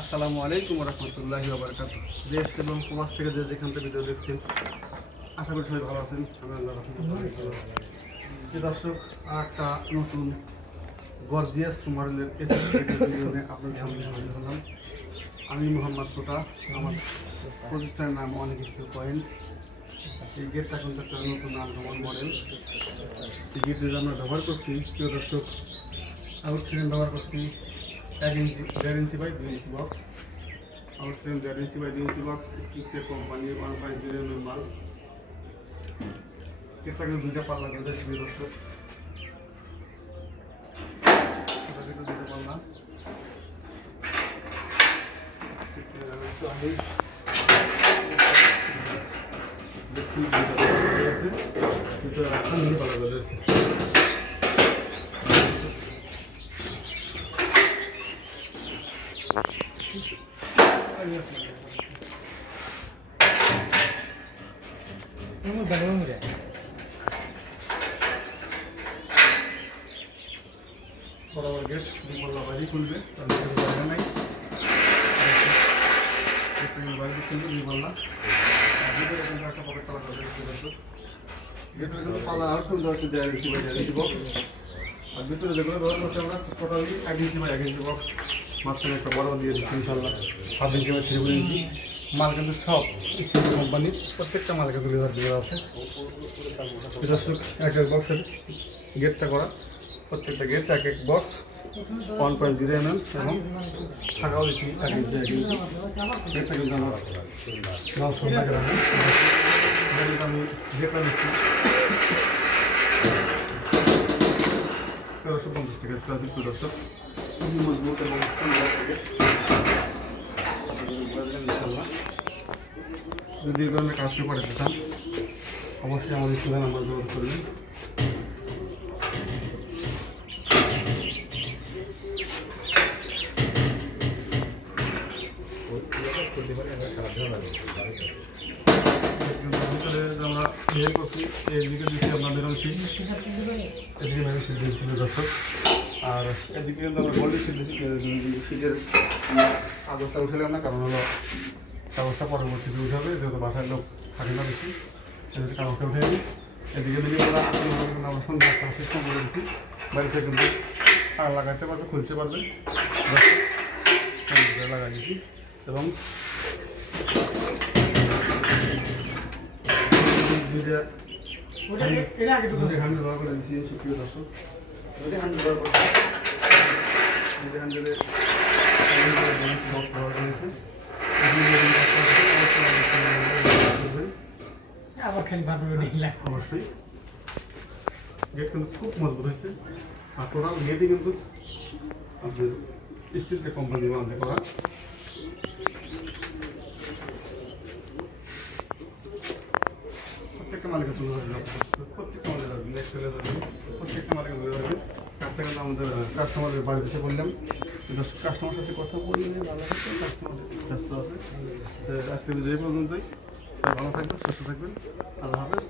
আসসালামু আলাইকুম রহমতুল্লাহি বারকাত দেশ এবং প্রবাস থেকে যে যেখান থেকে ভিডিও দেখছেন আশা করি সবাই ভালো আছেন। আমি। দর্শক একটা নতুন গর্জিয়াস মডেলের এসে আপনাদের সামনে হাজির হলাম। আমি মোহাম্মদ তোতা, আমার প্রতিষ্ঠানের নাম অনেক স্টিল পয়েন্ট। এই গেটটা কিন্তু একটা নতুন আগমন মডেল। এই গেটটি আমরা ব্যবহার করছি, প্রিয় দর্শক আউট ব্যবহার করছি। এক ইঞ্চি দেড় ইঞ্চি বাই দুই ইঞ্চি বক্স আউট ট্রেন দেড় ইঞ্চি বাই দুই inch box স্টিকের company one point zero M মাল এটা কিন্তু দুইটা পাল্লা করে দেখছি প্রিয় দর্শক এটা কিন্তু বরাবর গেট মোল্লা বাড়ি খুলবে তার কোনো জায়গা নাই বাড়ি খুলবে আর ভিতরে কিন্তু একটা পকেট পালা করে দেখতে পাচ্ছ গেটের কিন্তু পাল্লা আর খুলতে দেড় ইঞ্চি বক্স আর ভিতরে যেগুলো ব্যবহার করছে আমরা টোটালি এক ইঞ্চি বাই এক ইঞ্চি বক্স মাঝখানে একটা বড় দিয়ে দিচ্ছি ইনশাল্লাহ half inch by three inch মাল কিন্তু সব স্টিল কোম্পানির প্রত্যেকটা মাল কিন্তু লিভার দেওয়া আছে। এক এক বক্সের গেটটা করা। প্রত্যেকটা গেট এক এক box one point zero M এবং থাকাও দিচ্ছি এক ইঞ্চি এক ইঞ্চি গেটটা কিন্তু আমার আমি গেটটা নিচ্ছি। তেরোশো পঞ্চাশ টাকা স্কোয়ার ফিট দর্শক খুবই মজবুত এবং যদি এই ধরনের কাজটা করতে চান অবশ্যই আমাদের সাথে নাম্বার যোগাযোগ করবেন ভিতরে আমরা ইয়ে এইদিকে দিচ্ছি শিট এদিকে দর্শক আর এদিকে কিন্তু আমরা উঠালাম না কারণ হলো কাগজটা পরবর্তীতে উঠাবে যেহেতু বাসায় লোক থাকে না বেশি এদিকে কাগজটা উঠে নিই এদিকে দিকে আমরা আমরা সিস্টেম করে দিচ্ছি বাড়িতে কিন্তু আর লাগাতে পারবে খুলতে পারবে লাগাই দিচ্ছি এবং হ্যান্ডেল ব্যবহার করে দিচ্ছি সুপ্রিয় দর্শক। হ্যান্ডেল ব্যবহার করছি হ্যান্ডেলে বক্স ব্যবহার করেছে আবার খালি ভাবলো দেখলাম অবশ্যই। গেট কিন্তু খুব মজবুত হয়েছে। আর টোটাল গেটই কিন্তু আপনার স্টিলটা কোম্পানি বানাতে করা প্রত্যেকটা মালিকের তুলে ধরবেন প্রত্যেকটা মালিক ধরবেন নেক্সট তুলে ধরবেন প্রত্যেকটা মালিকের তুলে ধরবেন কাজটা আমাদের কাস্টমারের বাড়িতে এসে বললাম কাস্টমার সাথে কথা বললে কাস্টমার ব্যস্ত আছে। আজকে এই পর্যন্তই। ভালো থাকবেন, সুস্থ থাকবেন। আল্লাহ হাফেজ।